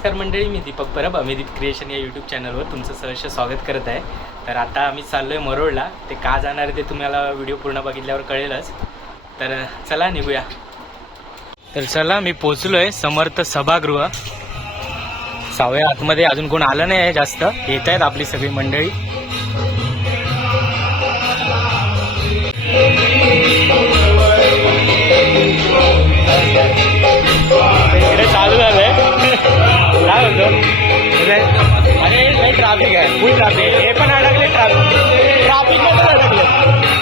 नमस्कार मंडळी मी दीपक परब. अमिदीप क्रिएशन या यूट्यूब चॅनलवर तुमचं सहर्ष स्वागत करत आहे. तर आता आम्ही चाललो आहे मरोडला. ते का जाणार आहे ते तुम्हाला व्हिडिओ पूर्ण बघितल्यावर कळेलच. तर चला निघूया. तर चला मी पोचलो आहे समर्थ सभागृह. सहाव्या आतमध्ये अजून कोण आलं नाही आहे जास्त. येत आहेत आपली सगळी मंडळी. काय होतं अरे नाही ट्राफिक आहे. फुल ट्राफिक हे पण अडकले ट्राफिक ट्राफिकमध्ये अडकले.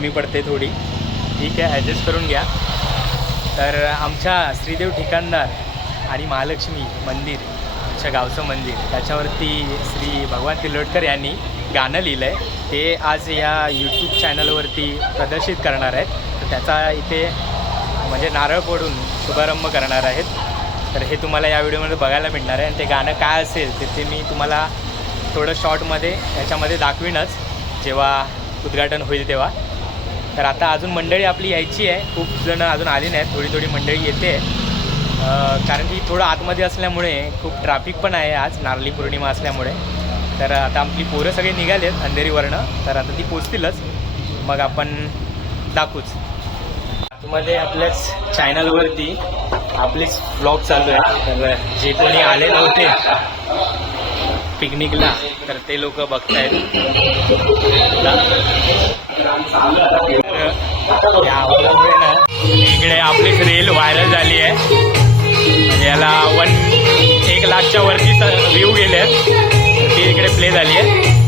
कमी पडते थोडी. ठीक आहे ॲडजस्ट करून घ्या. तर आमच्या श्रीदेव ठिकाणदार आणि महालक्ष्मी मंदिर आमच्या गावचं मंदिर त्याच्यावरती श्री भगवान तिलोटकर यांनी गाणं लिहिलं आहे ते आज या यूट्यूब चॅनलवरती प्रदर्शित करणार आहेत. तर त्याचा इथे म्हणजे नारळ फोडून शुभारंभ करणार आहेत. तर हे तुम्हाला या व्हिडिओमध्ये बघायला मिळणार आहे. आणि ते गाणं काय असेल ते ते मी तुम्हाला थोडं शॉर्टमध्ये याच्यामध्ये दाखवीनच. जेव्हा उद्घाटन होईल तेव्हा. तर आता अजून मंडळी आपली यायची आहे. खूप जण अजून आली नाहीत. थोडी थोडी मंडळी येते. कारण की थोडं आतमध्ये असल्यामुळे खूप ट्रॅफिक पण आहे आज. नारळी पौर्णिमा असल्यामुळे. तर आता आपली पोरं सगळी निघालेत अंधेरीवरनं. तर आता ती पोचतीलच. मग आपण दाखवूच. आतमध्ये आपल्याच चॅनलवरती आपलेच ब्लॉग चालू आहे. तर जे कोणी आले नव्हते पिकनिकला तर ते लोक बघतायत. ना इकडे आपली रील व्हायरल झाली आहे. याला वन एक लाखच्या वरती व्ह्यू गेले आहेत. ती इकडे प्ले झाली आहे.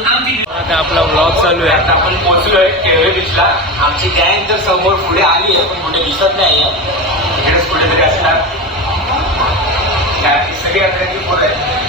आता आपला ब्लॉग चालू आहे. आता आपण पोहोचलोय केळवे बीचला आमची गँग तर समोर पुढे आली आहे पण कुठे दिसत नाही इकडेच कुठेतरी असणार. सगळी अकराची पुढे आहे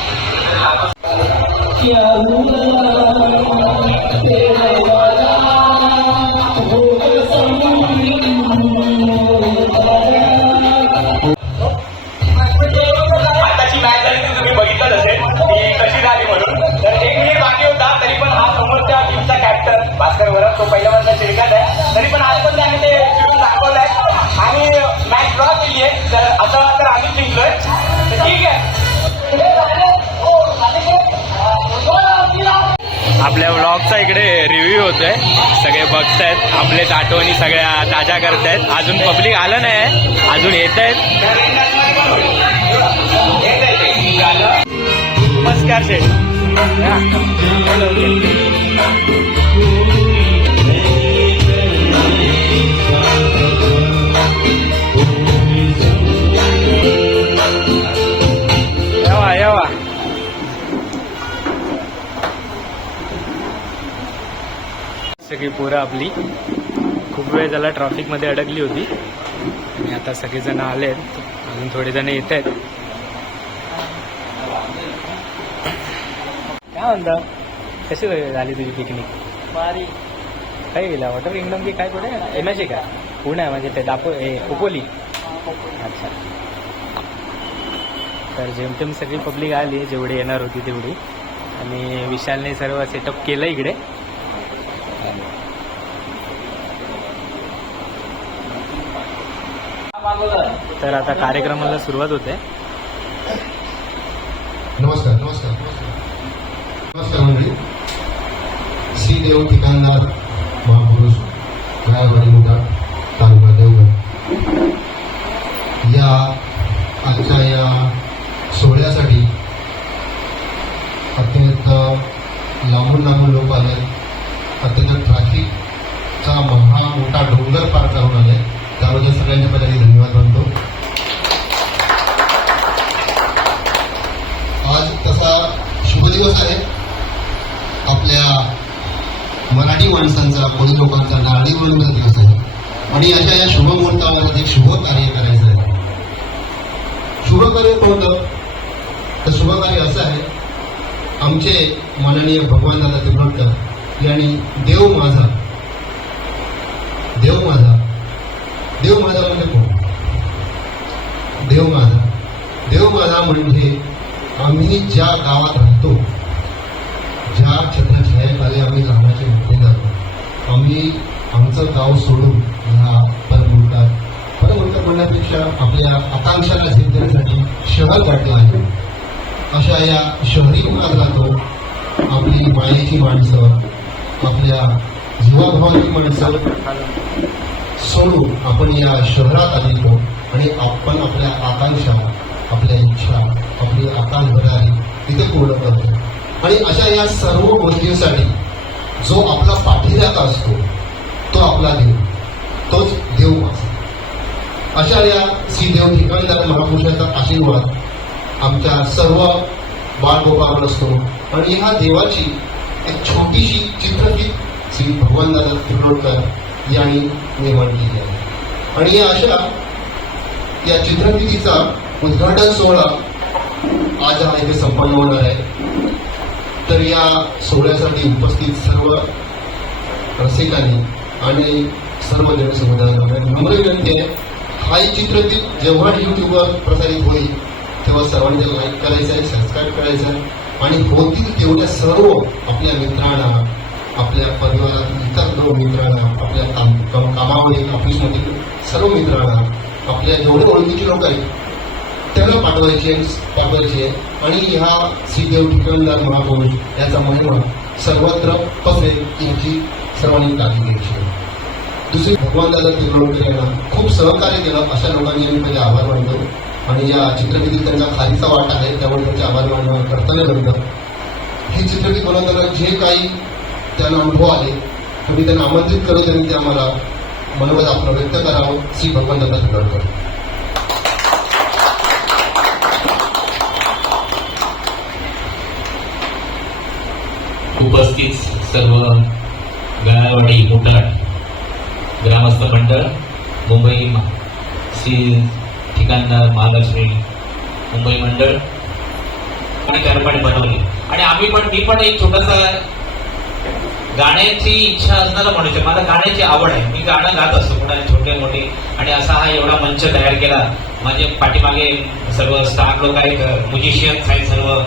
भास्कर वरद तो पहिल्या मधला चिरकात आहे. तरी पण आज पण त्याने ते आणि मॅच ड्रॉ केली आहे तर असं तर आम्ही जिंकलोय. तर ठीक आहे. आपल्या व्लॉगचा इकडे रिव्ह्यू होतोय. सगळे बघतायत. आपलेच आठवणी सगळ्या ताज्या करतायत. अजून पब्लिक आलं नाही अजून येत आहेत नमस्कार शेठ. सगळी पोरं आपली. खूप वेळ झाला ट्रॅफिकमध्ये अडकली होती. आणि आता सगळेजण आले आहेत अजून थोडे जण येत आहेत. काय म्हणता? कशी झाली तुझी पिकनिक बारी काय गेला? वॉटर किंगडम की काय कुठे? ए का? पुणे म्हणजे ते दापो ए खोपोली अच्छा. तर जेमतेम सगळी पब्लिक आली जेवढी येणार होती तेवढी. आणि विशालने सर्व सेटअप केलं इकडे. तर आता कार्यक्रमाला सुरुवात होते. येऊन ठिकाणणार महापुरुष रायवाडी मुठा तालुका देवगड. या आजच्या या सोहळ्यासाठी अत्यंत लांबून लांबून लोक आले. अत्यंत ट्रॅफिकचा महा मोठा डोंगर पार करून आले. त्याबद्दल सगळ्यांनी पहिल्या धन्यवाद म्हणतो आज तसा शुभ दिवस आहे. आपल्या मराठी माणसांचा कोळी लोकांचा नारळी म्हणून दिवस आहे. आणि अशा या शुभ मुहूर्तामध्ये शुभ कार्य करायचं आहे. शुभ कार्य कोणतं? तर शुभ कार्य असं आहे आमचे माननीय भगवान दादा तिब्रोटकर यांनी देव माझा. देव माझा. देव माझा म्हणजे कोण? देव माझा. देव माझा म्हणजे आम्ही ज्या गावात राहतो ज्या छत्रछायाखाली आम्ही राहण्याचे मोठे झालो आम्ही आमचं गाव सोडून ह्या परमुलकात परमुलकात म्हणण्यापेक्षा आपल्या आकांक्षाला झेप शहर गाठलं आहे. अशा या शहरी भागात राहतो आपली मायेची माणसं आपल्या जीवाभावाची माणसं सोडून आपण या शहरात आलेलो आणि आपण आपल्या आकांक्षा आपल्या इच्छा आपली आकांक्षा आहे तिथे पूर्ण करतो. आणि अशा या सर्व गोष्टींसाठी जो आपला पाठीराखा असतो तो आपला देव. तोच देव माझा. अशा या श्री देव ठिकाणदार महापुरुषाचा आशीर्वाद आमच्या सर्व बाळगोपावर असतो. आणि ह्या देवाची एक छोटीशी चित्रफित श्री भगवानदादा तिरोडकर यांनी निर्माण केली आहे. आणि या अशा या चित्रफितीचा उद्घाटन सोहळा आज हा इथे संपन्न होणार आहे. तर या सोहळ्यासाठी उपस्थित सर्व रसिकांनी आणि सर्व जनसमुदायाला नम्र विनंती आहे. हा एक चित्रफित जेव्हा युट्यूबवर प्रसारित होईल तेव्हा सर्वांनी लाईक करायचं आहे सबस्क्राईब करायचं आहे आणि होतील तेवढ्या सर्व आपल्या मित्रांना आपल्या परिवारातील इतर लोक मित्रांना आपल्या काम कामामध्ये ऑफिसमधील सर्व मित्रांना आपल्या जेवढे ओळखीचे लोक आहेत त्यांना पाठवायचे पाठवायचे. आणि ह्या श्रीदेव ठिकाणदार महापौरुष याचा महिमा सर्वत्र पसरेल यांची सर्वांनी काळजी घ्यायची. दुसरी भगवान दादा तिरुवडकर यांना खूप सहकार्य केलं. अशा लोकांनी मी त्याचे आभार मानतो. आणि या चित्रफितीत त्यांचा खालीचा वाटा आहे त्यामुळे त्यांचे आभार मानणं करताना बनतं. ही चित्रफित बनवताना जे काही त्यांना अनुभव आले तुम्ही त्यांना आमंत्रित करत त्यांनी ते आम्हाला मनोगत आपलं व्यक्त करावं श्री भगवान दादा तिरुवडकर उपस्थित सर्व गळावाडी मुटाड ग्रामस्थ मंडळ मुंबई श्री ठिकाणदार महालक्ष्मी मुंबई मंडळ. आणि कर्मणी बनवली. आणि आम्ही पण मी पण एक छोटासा गाण्याची इच्छा असणारा मनुष्य मला गाण्याची आवड आहे. मी गाणं गात असतो कोणाला छोटे मोठे. आणि असा हा एवढा मंच तयार केला. माझे पाठीमागे सर्व स्टार लोक आहेत म्युझिशियन्स आहेत सर्व.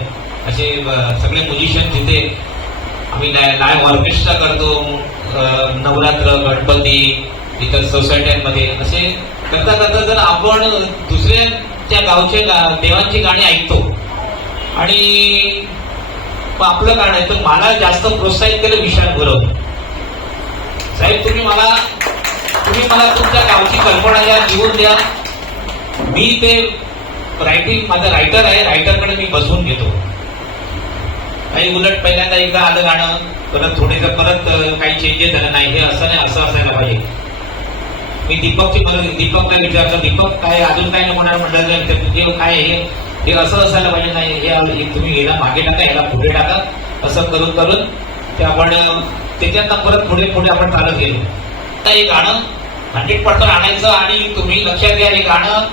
असे सगळे म्युझिशियन तिथे आम्ही लाईव्ह ऑर्केस्ट्रा करतो नवरात्र गणपती इतर सोसायट्यांमध्ये. असे करता करता जर आपण दुसऱ्याच्या गावचे गा- देवांची गाणी ऐकतो. आणि आपलं गाणं आहे तर मला जास्त प्रोत्साहित केलं विशाल गुरव. साहेब तुम्ही मला तुम्ही मला तुमच्या गावची कल्पना या लिहून द्या. मी ते रायटिंग माझा रायटर आहे रायटरकडे मी बसवून घेतो. काही उलट पहिल्यांदा एकदा आलं गाणं परत थोडेसं परत काही चेंजेस झालं नाही. हे असं नाही असं असायला पाहिजे. मी दीपकची मदत दीपकला विचारलं दीपक काय अजून काय होणार म्हटलं तर तुझे काय हे असं असायला पाहिजे नाही. हे तुम्ही याला मागे टाका याला पुढे टाका. असं करून करून ते आपण त्याच्यात परत पुढे पुढे आपण चालत गेलो. तर हे गाणं हंड्रेड पर्सेंट आणायचं आणि तुम्ही लक्षात घ्या हे गाणं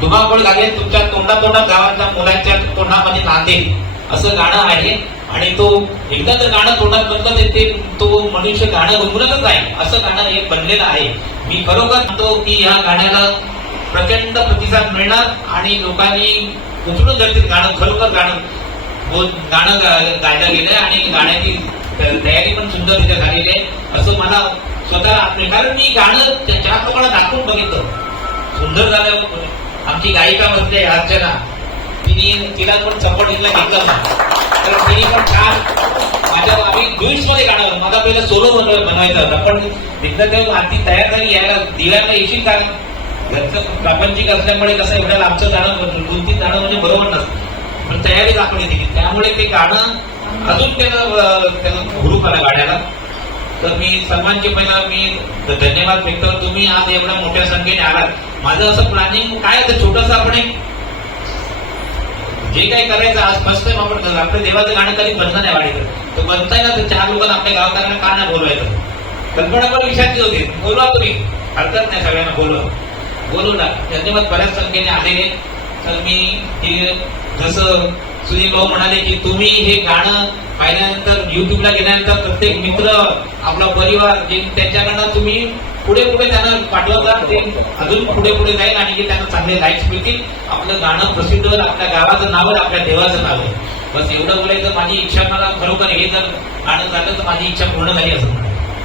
धुमाकूळ लागेल तुमच्या तोंडा तोंडात गावातल्या मुलांच्या तोंडामध्ये नांदेल असं गाणं आहे. आणि तो एकदा जर गाणं तोंडात बनलं ते तो मनुष्य गाणं गुणगुणतच आहे. असं गाणं हे बनलेलं आहे. मी खरोखर म्हणतो की ह्या गाण्याला प्रचंड प्रतिसाद मिळणार आणि लोकांनी उचलून धरतील गाणं खरोखर गाणं. बोल गाणं गा- गायला गेलंय आणि गाण्याची तयारी पण सुंदर तिथे झालेली आहे. असं मला स्वतः वाटतंय. कारण मी गाणं त्या- ज्या प्रमाणात दाखवून बघितलं सुंदर झालं. आमची गायिका बसली आहे अर्चना तिने तिला पण सपोर्टिंगला घेतलं ना तर तिने पण छान माझ्या आम्ही ड्युईट्समध्ये गाणं माझा पहिला सोलो बनव बनवायचं होतं. पण तिथं ते आधी तयार झाली यायला दिव्याला येशील का? घरचं प्रापंचिक असल्यामुळे कसं एवढ्या लांबचं गाणं गुंतीत गाणं म्हणजे बरोबर नसतं. पण तयारी दाखवली तिथे त्यामुळे ते गाणं अजून त्याला अं, त्याला करा गाण्याला. तर मी सर्वांचे पहिला मी धन्यवाद व्यक्त तुम्ही आज एवढ्या मोठ्या संख्येने आलात. माझं असं प्लॅनिंग काय तर छोटस आपण एक जे काही करायचं आज फर्स्ट टाइम आपण करतो. आपलं देवाचं गाणं कधी बंद नाही वाढायचं. तर बनताय ना तर चार लोकांना आपल्या गावकऱ्यांना का नाही बोलवायचं? कल्पना पण विचारली होती बोलवा तुम्ही. हरकत नाही सगळ्यांना बोलवा. बोलू ना. धन्यवाद बऱ्याच संख्येने आलेले तर मी हे जसं सुनील भाऊ म्हणाले की तुम्ही हे गाणं पाहिल्यानंतर युट्यूबला गेल्यानंतर प्रत्येक मित्र आपला परिवार जे त्यांच्याकडनं तुम्ही पुढे पुढे त्यांना पाठवतात ते अजून पुढे पुढे जाईल आणि त्यांना चांगले लाईक्स मिळतील. आपलं गाणं प्रसिद्ध होईल आपल्या गावाचं नाव आहे आपल्या देवाचं नाव आहे बस एवढं बोलायचं माझी इच्छा मला खरोखर हे जर गाणं झालं तर माझी इच्छा पूर्ण झाली असं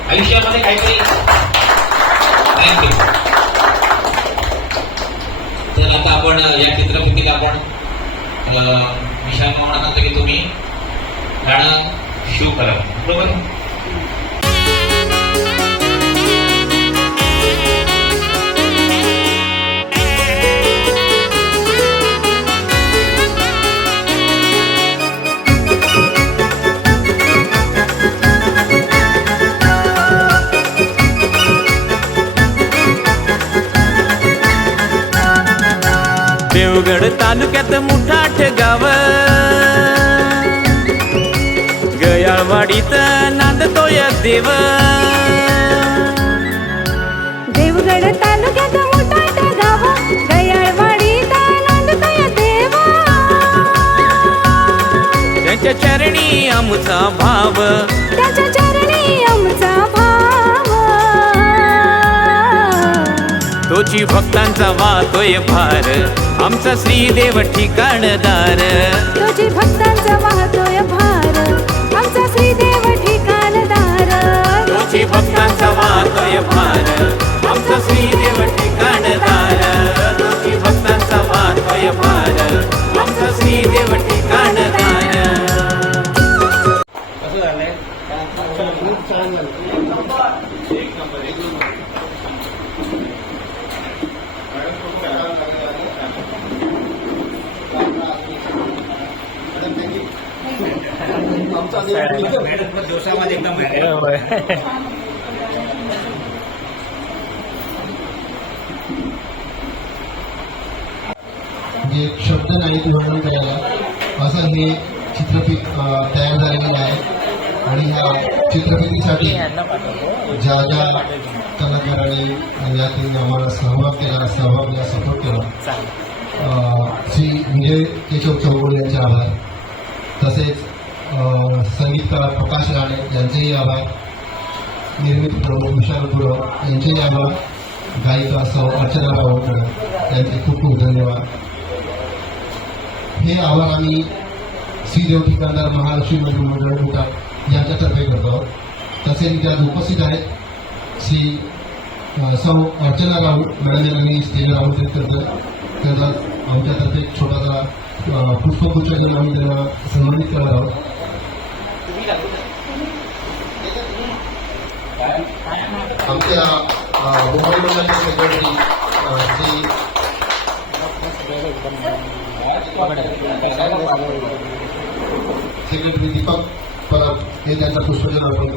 आयुष्यामध्ये काहीतरी थँक्यू तर आता आपण या चित्रफितीला आपण अं, विशाल मामा म्हणत की तुम्ही गाणं शिव करा. बरोबर? देवगड तालुक्यात मुठाठ गाव. गयाळवाडीत नांदतोय देव. देवगड तालुक्यात मोठाट गाव गयाळवाडीत नांदतोय देवा. त्याच्या चरणी आमचा भाव. त्याच्या तोची भक्तांचा वाहतोय भार. आमचा श्रीदेव ठिकाणदार. तुझी भक्तांचा वाहतोय भार. आमचा श्रीदेव ठिकाणदार. तोची भक्तांचा वाहतोय भार. आमचा श्रीदेव ठिकाणदार. तोची भक्तांचा वाहतोय भार. आमचा श्रीदेव ठिकाणदार. म्हणजे शब्द नाही वर्णन करायला असं हे चित्रपट तयार झालेलं आहे. आणि ह्या चित्रपटीसाठी ज्या ज्या कलाकारांनी यातील आम्हाला सहभाग केला सहभाग सपोर्ट केला श्री विजय केशव चौगुले यांचे आभार. तसेच संगीतकार प्रकाश राणे यांचेही आभार. निर्मित प्रमुख विशाल गुरव यांचेही आभार. गायिका सौ अर्चना रावळकर यांचे खूप खूप धन्यवाद. हे आभार आम्ही श्रीदेव ठिकाणदार महालक्ष्मी मंदिर मंडळ मुठा यांच्यातर्फे करतो आहोत. तसेच इथे आज उपस्थित आहेत श्री सौ अर्चना राऊत मॅडम यांनी मी स्टेजवर आमंत्रित करतो त्यांना आमच्यातर्फे एक छोटासा पुष्पगुच्छ घेऊन आम्ही त्यांना सन्मानित करणार आहोत. आमच्या मंडळाचे सेक्रेटरी श्री सेक्रेटरी दीपक परब हे त्यांचा पुष्पजन अर्पण.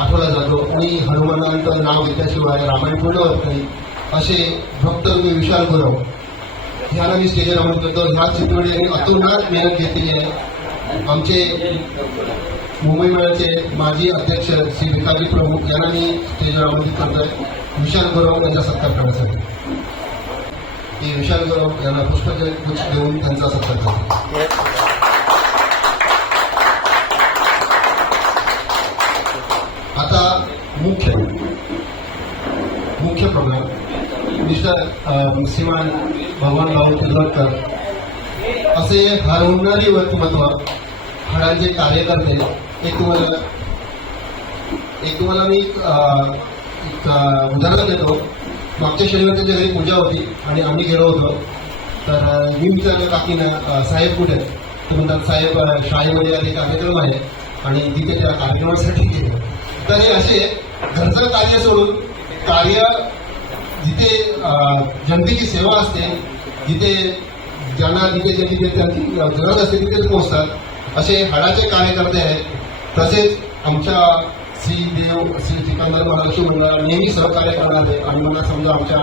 आठवला जातो. आणि हनुमानांचं नाव घेतल्याशिवाय रामायण पूर्ण होत नाही. असे भक्त मी विशाल गुरव. ह्याला मी स्टेजवर आमंत्रित करतो. ह्या चित्रपटी यांनी अतुलनात मेहनत घेतलेली आहे. आमचे मुंबई मेळ्याचे माजी अध्यक्ष श्री भिकाजी प्रमुख यांना मी स्टेजवर आमंत्रित करतोय. विशाल गौरव यांचा सत्कार करण्यासाठी. की विशाल गौरव यांना पुष्पगुच्छ देऊन त्यांचा सत्कार करतो. आता मुख्य मुख्य प्रोग्राम मिस्टर श्रीमान भगवान भाऊ किल्लोटकर असे हरवणारी व्यक्तिमत्व हाडांचे कार्यकर्ते एक तुम्हाला एक तुम्हाला मी उदाहरण देतो. मागच्या शनिवारी घरी पूजा होती आणि आम्ही गेलो होतो तर मी विचारलं काकीनं साहेब कुठे आहेत? म्हणतात साहेब शाळेमध्ये आधी कार्यक्रम आहे आणि तिथे त्या कार्यक्रमासाठी गेलो. तर हे असे घरचं कार्य सोडून कार्य जिथे जनतेची सेवा असते जिथे ज्यांना जिथे जिथे त्यांची गरज असते तिथे पोहोचतात. असे हाडाचे कार्यकर्ते आहेत. तसेच आमच्या श्री देव श्री सिकंदर महालक्ष्मी मंडळाला नेहमी सहकार्य करणारे आणि मला समजा आमच्या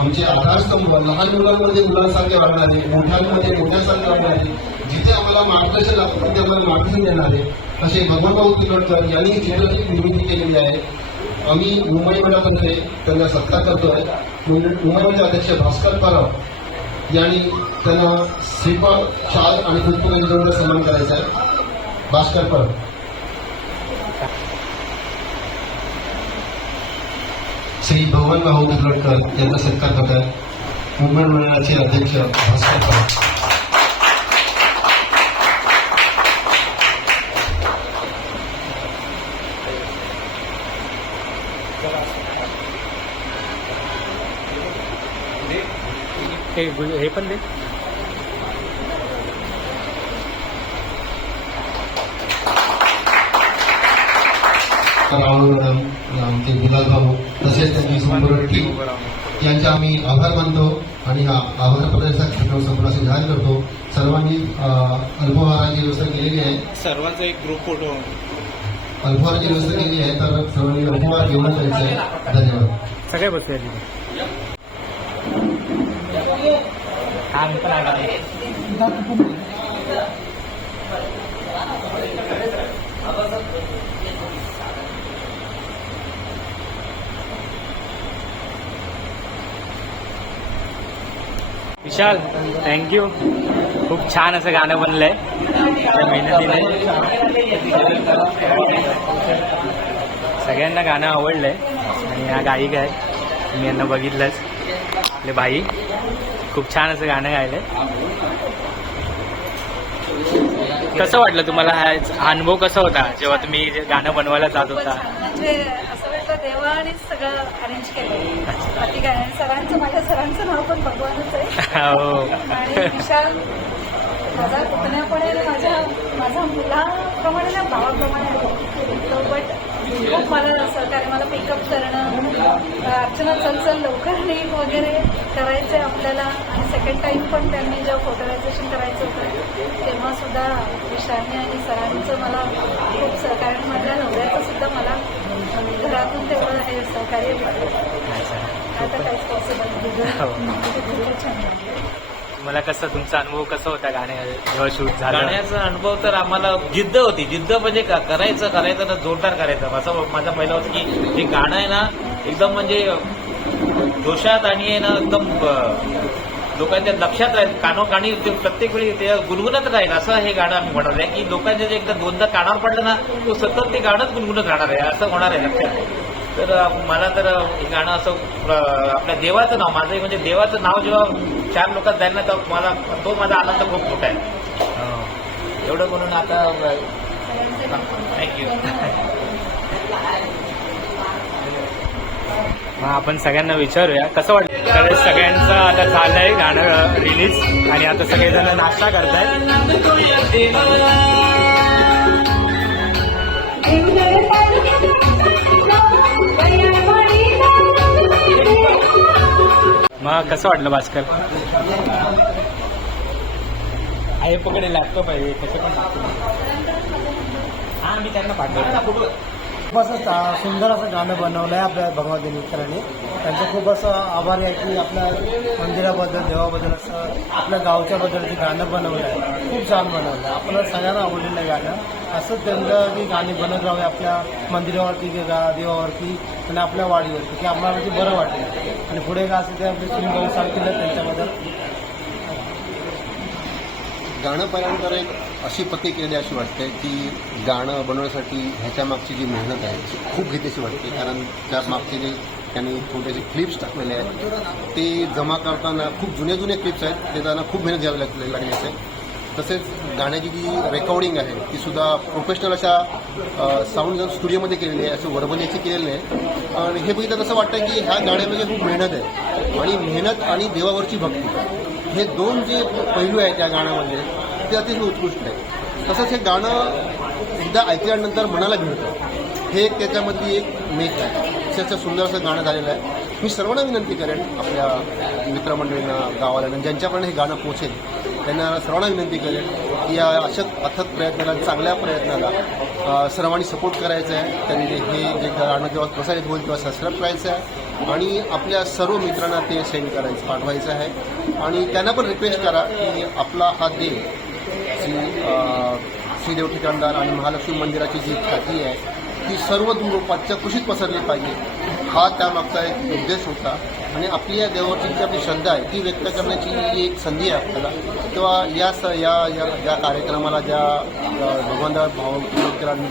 आमचे आधारस्तंभ लहान मुलांमध्ये म्हणजे मुलांसारखे वागणारे मोठ्यांमध्ये मोठ्यांसारखे वागणारे जिथे आम्हाला मार्गदर्शन लागतं तिथे आम्हाला मार्गदर्शन देणारे असे भगवंतभाऊ तिकडकर यांनी ही निर्मिती केलेली आहे. आम्ही मुंबई मंडळामध्ये त्यांना सत्कार करतोय. मुंबई मुंबईचे अध्यक्ष भास्कर परब यांनी त्यांना श्रीफळ शाल आणि पुष्पगंज देऊन सन्मान करायचा आहे. भास्कर परब. श्री भगवान भाऊ तिकडकर यांचा सत्कार करतात मुंबई मंडळाचे अध्यक्ष भास्कर परब. हे हे पण दे राहुल मॅडम आमचे गुलाब भाऊ तसेच त्यांची संपूर्ण टीम यांचे आम्ही आभार मानतो आणि आभार खेळ संपूर्ण असे जाहीर करतो. सर्वांनी अल्पहाराची व्यवस्था केलेली आहे. सर्वांचा एक ग्रुप फोटो अल्पहाराची व्यवस्था केली आहे तर सर्वांनी अल्पहार घेऊन जायचं आहे. धन्यवाद. सगळे बसले तिथे काम पण विशाल थँक्यू खूप छान असं गाणं बनलंय. त्या मेहनतीने. सगळ्यांना गाणं आवडलंय. आणि ह्या गायिका आहेत मी यांना बघितलंच. आपले भाई. खूप छान असं गाणं गायलंय. कसं वाटलं तुम्हाला हा अनुभव कसा होता? जेव्हा तुम्ही जे गाणं बनवायला जात होता? म्हणजे असं सगळं अरेंज केलं. सरांचं माझ्या सरांचं नाव पण भगवानच आहे. हो. आणि विशाल माझा पुतण्यापणे माझ्या माझ्या मुलाप्रमाणे ना भावाप्रमाणे आहे. बट खूप मला सहकार्य मला पिकअप करणं अर्चना चल चल लवकर नाही वगैरे करायचं आहे आपल्याला आणि सेकंड टाईम पण त्यांनी जेव्हा फोटोलायझेशन करायचं होतं तेव्हा सुद्धा विशालने आणि सरांचं मला खूप सहकार्य माझ्या नवऱ्याचं सुद्धा मला घरातून तेवढं हे सहकार्य आता काहीच पॉसिबल हो. छान वाटलं. तुम्हाला कसं तुमचा अनुभव कसा होता गाण्या शूट झाला? गाण्याचा अनुभव तर आम्हाला जिद्द होती. जिद्द म्हणजे का करायचं करायचं तर जोरदार करायचं. असं माझा पहिला होतं की हे गाणं आहे ना एकदम म्हणजे जोशात आणि आहे ना एकदम अं, लोकांच्या लक्षात राहील. कानोकाणी ते प्रत्येक वेळी ते गुणगुणत राहील. असं हे गाणं आम्ही बनवलं आहे की लोकांच्या जे एकदा दोनदा कानावर पडलं ना तो सतत ते गाणंच गुणगुणत राहणार आहे. असं होणार आहे लक्षात. तर मला तर हे गाणं असं आपल्या देवाचं नाव माझं म्हणजे देवाचं नाव जेव्हा चार लोकात जाईल ना तर मला तो माझा आनंद खूप मोठा आहे. हो. एवढं म्हणून आता थँक्यू मग आपण सगळ्यांना विचारूया. कसं वाटतं तर सगळ्यांचं आता झालंय गाणं रिलीज आणि आता सगळेजण नाश्ता करतायत. मग कसं वाटलं भास्कर? आहे पकडे लॅपटॉप आहे कसं पण हा मी त्यांना पाठवलं. खूप असं सुंदर असं गाणं बनवलं आहे आपल्या भगवती मित्रांनी त्यांचं खूप असं आभारी आहे की आपल्या मंदिराबद्दल देवाबद्दल असं आपल्या गावच्याबद्दल जे गाणं बनवलं आहे खूप छान बनवलं आहे आपल्याला सगळ्यांना आवडलेलं गाणं. असंच त्यांचं की गाणी बनत राहावे आपल्या मंदिरावरती की गा देवावरती आणि आपल्या वाडीवरती की आम्हाला ते बरं वाटेल. आणि पुढे का असं ते आपले सिंग सांगतील त्यांच्याबद्दल. गाणं पाहिल्यानंतर एक अशी प्रतिक्रिया अशी वाटते की गाणं बनवण्यासाठी ह्याच्या मागची जी मेहनत आहे ती खूप घेतेशी वाटते. कारण त्या मागचे जे त्यांनी छोटेसे क्लिप्स टाकलेले आहेत ते जमा करताना खूप जुने जुने क्लिप्स आहेत ते त्यांना खूप मेहनत घ्यावी लागली लागली असेल. तसेच गाण्याची जी रेकॉर्डिंग आहे ती सुद्धा प्रोफेशनल अशा साऊंड जर स्टुडिओमध्ये केलेली आहे असं वरबण्याची केलेली आहे आणि हे बघितलं तसं वाटतं की ह्या गाण्यामध्ये खूप मेहनत आहे. आणि मेहनत आणि देवावरची भक्ती. हे दोन जे पैलू आहेत या गाण्यामध्ये ते अतिशय उत्कृष्ट आहे तसंच हे गाणं एकदा ऐकल्यानंतर मनाला भिडतं. हे एक त्याच्यामधली एक मेक आहे. अत्यंत सुंदर असं गाणं झालेलं आहे. मी सर्वांना विनंती करेन आपल्या मित्रमंडळींना गावाला आणि हे गाणं पोचेल त्यांना सर्वांना विनंती करेल की या अशा अथक प्रयत्नाला चांगल्या प्रयत्नाला सर्वांनी सपोर्ट करायचा आहे. त्यांनी हे जे गाणं जेव्हा प्रसारित होईल तेव्हा सबस्क्राईब करायचं आहे. आणि आपल्या सर्व मित्रांना ते सेंड करायचं पाठवायचं आहे. आणि त्यांना पण रिक्वेस्ट करा की आपला हा देव जी श्रीदेव ठिकाणदार आणि महालक्ष्मी मंदिराची जी ख्याती आहे ती सर्व दूरोपाच्या कुशीत पसरली पाहिजे. हा त्यामागचा एक उद्देश होता. आणि आपली या देवावरची जी आपली श्रद्धा आहे ती व्यक्त करण्याची ही एक संधी आहे आपल्याला तेव्हा या स या या ज्या कार्यक्रमाला ज्या अ, भगवंतराव भाऊ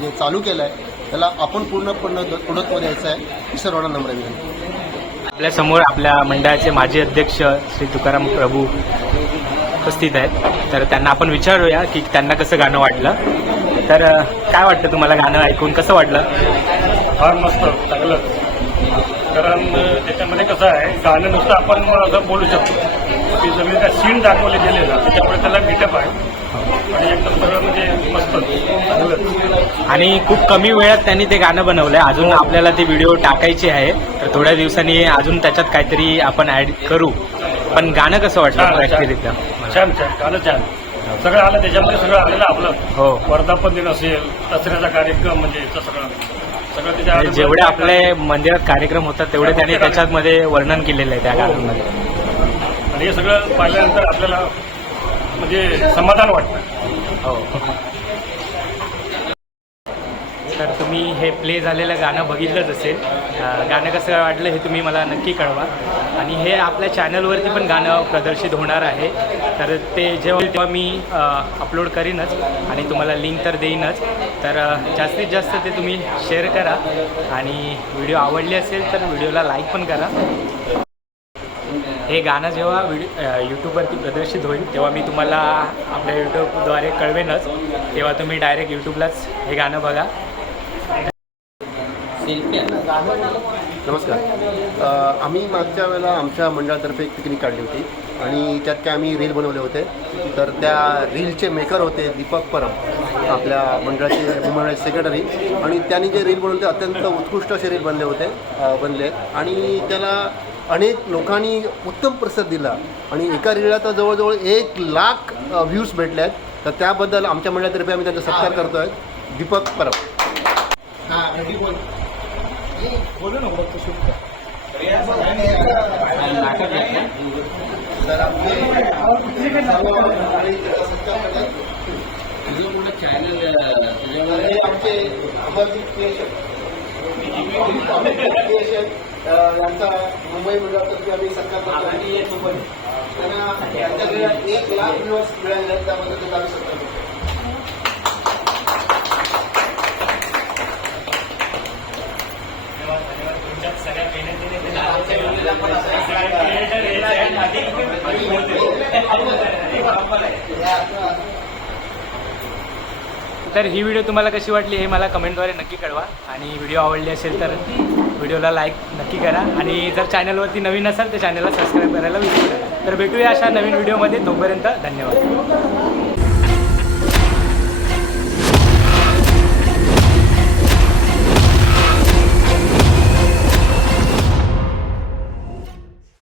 जे चालू केलं आहे त्याला आपण पूर्णपणे पूर्णत्व द्यायचं आहे ही सर्वांना नम्र विनंती. आपल्यासमोर आपल्या मंडळाचे माजी अध्यक्ष श्री तुकाराम प्रभू उपस्थित आहेत. तर त्यांना आपण विचारूया की त्यांना कसं गाणं वाटलं. तर काय वाटतं तुम्हाला गाणं ऐकून? कसं वाटलं? फार मस्त चांगलं. कारण त्याच्यामध्ये कसं आहे गाणं नुसतं आपण असं बोलू शकतो की जमीन त्या सीन दाखवले गेले ना त्याच्यामुळे त्याला गिटअप आहे. आणि एकदम सगळं म्हणजे मस्त. आणि खूप कमी वेळात त्यांनी ते गाणं बनवलंय. अजून आपल्याला ती व्हिडिओ टाकायची आहे. तर थोड्या दिवसांनी अजून त्याच्यात काहीतरी आपण ऍड करू. पण गाणं कसं वाटलं छान, छान. गाणं छान. सगळं आलं त्याच्यामध्ये सगळं आलेलं आपलं. हो. वर्धापन दिन असेल दसऱ्याचा कार्यक्रम म्हणजे याचं सगळं. म्हणजे जेवढे आपले मंदिरात कार्यक्रम होतात तेवढे त्यांनी त्याच्यामध्ये वर्णन केलेलं आहे त्या गाण्यामध्ये आणि हे सगळं पाहिल्यानंतर आपल्याला म्हणजे समाधान वाटतं. हो. तर तुम्ही हे प्ले झालेलं गाणं बघितलंच असेल. गाणं कसं वाटलं हे तुम्ही मला नक्की कळवा. आणि हे आपल्या चॅनलवरती पण गाणं प्रदर्शित होणार आहे. तर ते जेव्हा तेव्हा मी अपलोड करीनच आणि तुम्हाला लिंक तर देईनच. तर जास्तीत जास्त ते तुम्ही शेअर करा. आणि व्हिडिओ आवडली असेल तर व्हिडिओला लाईक पण करा. हे गाणं जेव्हा व्हिडिओ यूट्यूबवरती प्रदर्शित होईल तेव्हा मी तुम्हाला आपल्या यूट्यूबद्वारे कळवेनच. तेव्हा तुम्ही डायरेक्ट यूट्यूबलाच हे गाणं बघा. नमस्कार. आम्ही मागच्या वेळेला आमच्या मंडळातर्फे एक पिकनिक काढली होती. आणि त्यात काय आम्ही रील बनवले होते. तर त्या रीलचे मेकर होते दीपक परम आपल्या मंडळाचे मंडळाचे सेक्रेटरी आणि त्यांनी जे रील बनवले ते अत्यंत उत्कृष्ट असे रील बनले होते बनले. आणि त्याला अनेक लोकांनी उत्तम प्रतिसाद दिला. आणि एका रीलला तर जवळजवळ एक लाख व्ह्यूज भेटले आहेत. तर त्याबद्दल आमच्या मंडळातर्फे आम्ही त्यांचा सत्कार करतो आहे. दीपक परम आमचे अमरदीप क्रिएशन अमित क्रिएशन यांचा मुंबई मंडळातर्फे आम्ही सत्कार आणि त्यांना त्यांच्याकडे एक लाख व्ह्यूअर्स मिळाले त्याबद्दल त्याचा आम्ही सत्कार करतो तर ही व्हिडिओ तुम्हाला कशी वाटली हे मला कमेंटद्वारे नक्की कळवा. आणि व्हिडिओ आवडली असेल तर व्हिडिओला लाईक नक्की करा. आणि जर चॅनलवरती नवीन असाल तर चॅनलला सबस्क्राईब करायला विसरू नका. तर भेटूया अशा नवीन व्हिडिओमध्ये तोपर्यंत धन्यवाद.